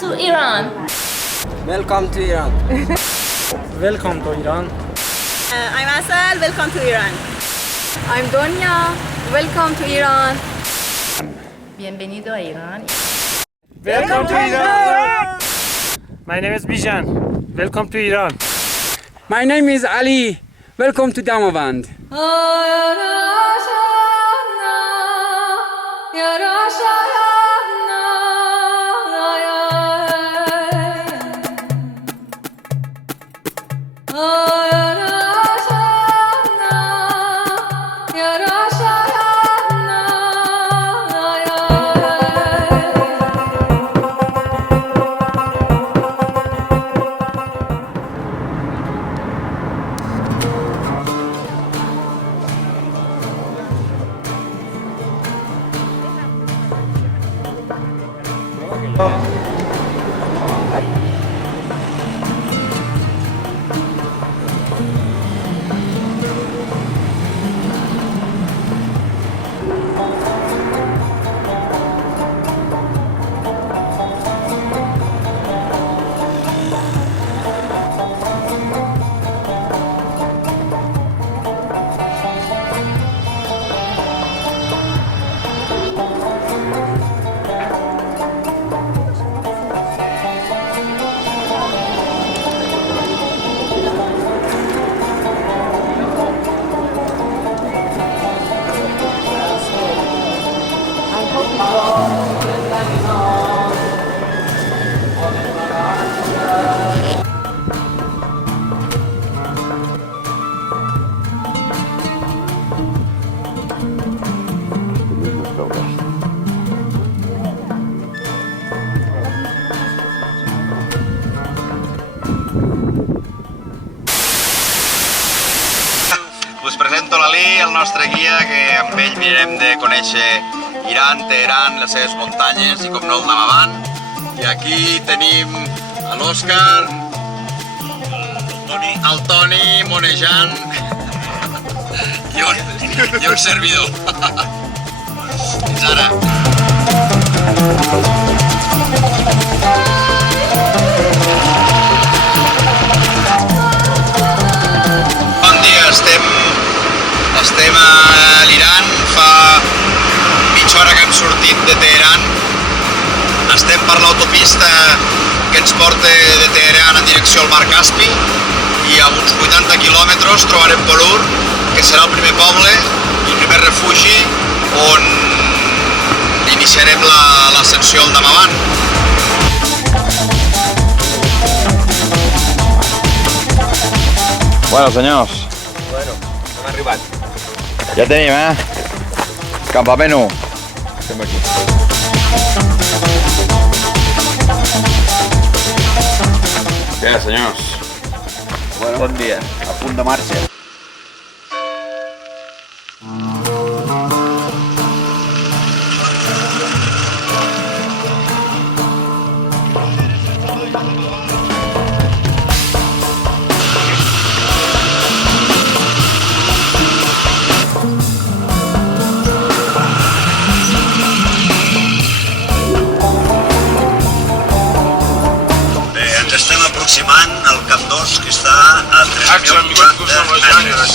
to Iran. Welcome to Iran. Welcome to Iran. I'm Asal, welcome to Iran. I'm Donya, welcome to Iran. Bienvenido a Iran. Welcome to Iran. My name is Bijan. Welcome to Iran. My name is Ali. Welcome to Damavand. Us presento l'Ali, el nostre guia, que amb ell mirarem de conèixer Iran, Teheran, les seves muntanyes i com no el Damavand. I aquí tenim l'Òscar, el Toni monejant i un servidor. Fins ara. Bon dia, estem a l'Iran, fa mitja hora que hem sortit de Teheran. Estem per l'autopista que ens porta de Teheran en direcció al mar Caspi i a uns 80 quilòmetres trobarem Polur, que serà el primer poble i el primer refugi on iniciarem l'ascensió al Damavand. Bueno, senyors. Hem arribat. Ja tenim, Campament 1. Estem aquí. Què, senyors? Bon dia. A punt de marxa. Estem aproximant al Camp 2, que està a 3.040 metres.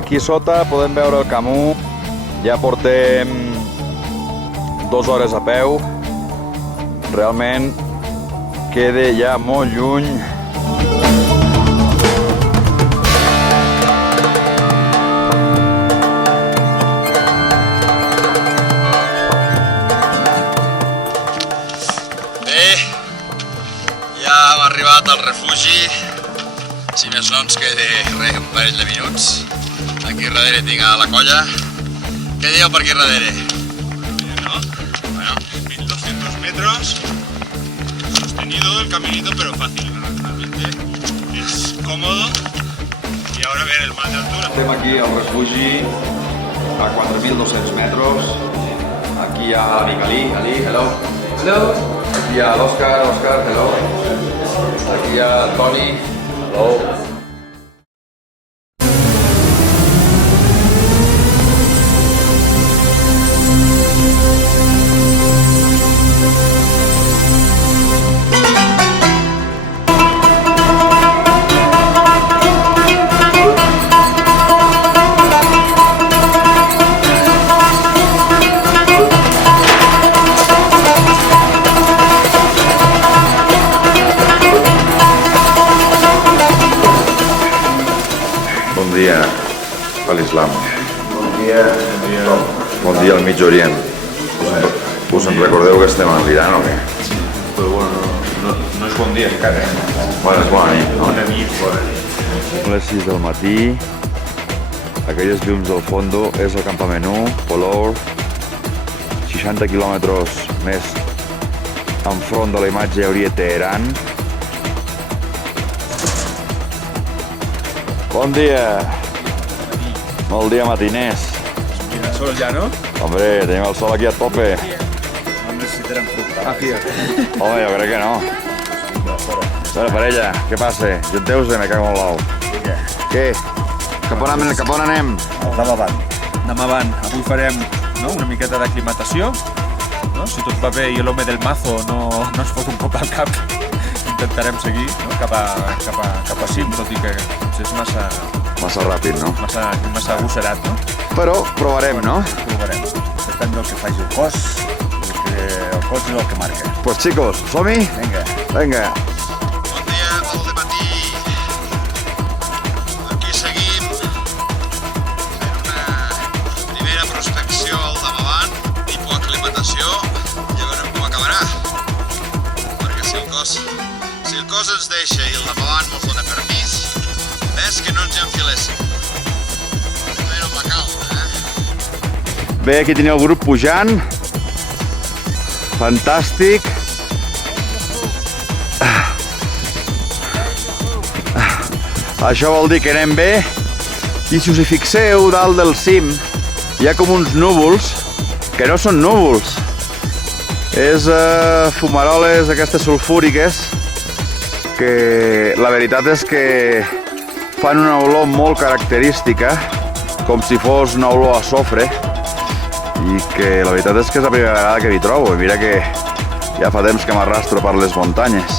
Aquí sota podem veure el Camp 1. Ja portem 2 hores a peu. Realment queda ja molt lluny. refugi. Si més no ens queda res, un parell de minuts. Aquí darrere tinc a la colla. Què dieu per aquí darrere? ¿No? Bueno, 1200 metros, sostenido el caminito, pero fácil, realmente es cómodo. Y ahora ver el mar de altura. Estem aquí al refugi a 4.200 metres. Aquí hi ha l'amic Ali, hello. Hello. Aquí hi ha l'Òscar, hello. Aquí hi ha el Toni, hello. Bon dia a l'Islam. Bon dia al Mig Orient. Us en recordeu que estem a l'Iran o què? Pero bueno, no es buen día encara, Bueno, és bona nit, no? Bona nit, bona nit. Són les 6 del matí. Aquelles llums del fondo és el campament 1, Polor. 60 quilòmetres més enfront de la imatge hi hauria Teheran. Bon dia! Molt dia matiners. Mira, sol ya, ¿no? Hombre, tenim el sol aquí a tope. No necesitarán fruta. Aquí. Home, jo crec que no. Bueno, parella, què passa? Junteu-se, me cago en l'ou. Què? Cap on anem? Demà avant. Avui farem una miqueta d'aclimatació. No? Si tot va bé i l'home del mazo no es fot un cop al cap, intentarem seguir cap a cim, tot i que és Massa ràpid, no? massa agosserat, no? Però provarem, no? Provarem. Depèn del que faci el cos, el cos és el que marca. Pues chicos, som-hi? Vinga. Vinga. bon dia, molt de matí. Aquí seguim fent una primera prospecció al davant, tipus aclimatació, i a veure com acabarà. Perquè si el cos ens deixa i el davant ens dona permís, ves que no ens enfiléssim. Però amb la calma, Bé, aquí teniu el grup pujant. Fantàstic. Això vol dir que anem bé. I si us hi fixeu, dalt del cim hi ha com uns núvols que no són núvols. És fumaroles aquestes sulfúriques que la veritat és que fan una olor molt característica, com si fos una olor a sofre, i que la veritat és que és la primera vegada que m'hi trobo, i mira que ja fa temps que m'arrastro per les muntanyes.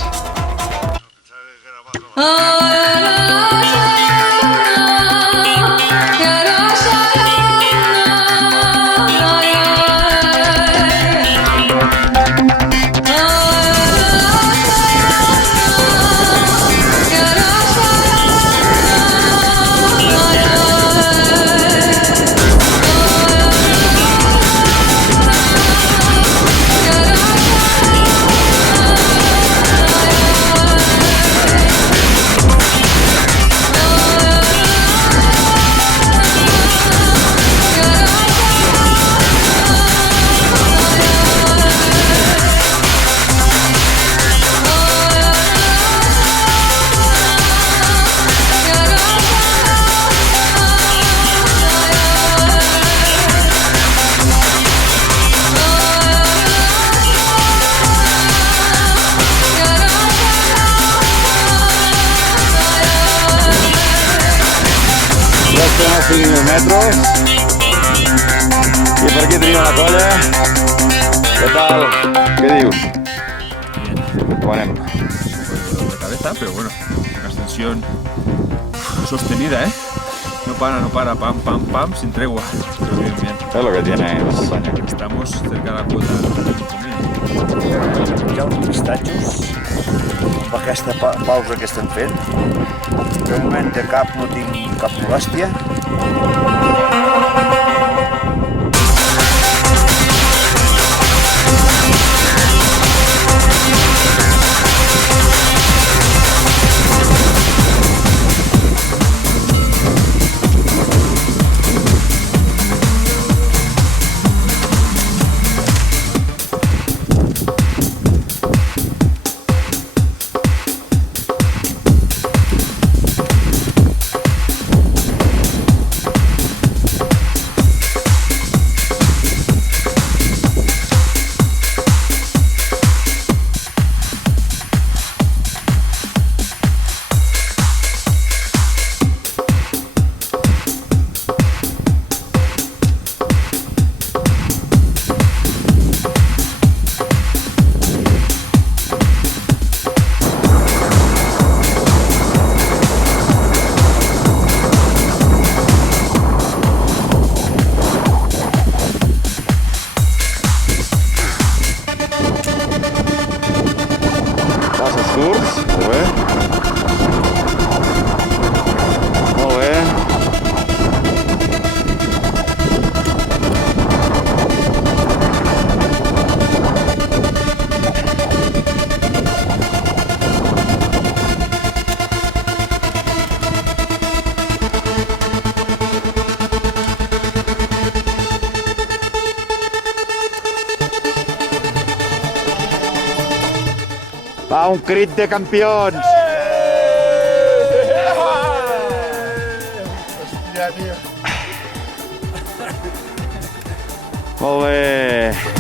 Ja estem a 5.000 metres i per aquí tenim una colla. Què tal? Què dius? Com anem? De cabeza, pero bueno, una ascensión sostenida, ¿eh? No para, pam, pam, pam, sin tregua. Pero bien, bien. Es lo que tiene la montaña. Estamos cerca de la quota de 5.000. Ja uns pistatxos amb aquesta pausa que estem fent. De moment de cap no tinc cap molèstia. Va, un crit de campions! Hòstia, tio. Molt bé.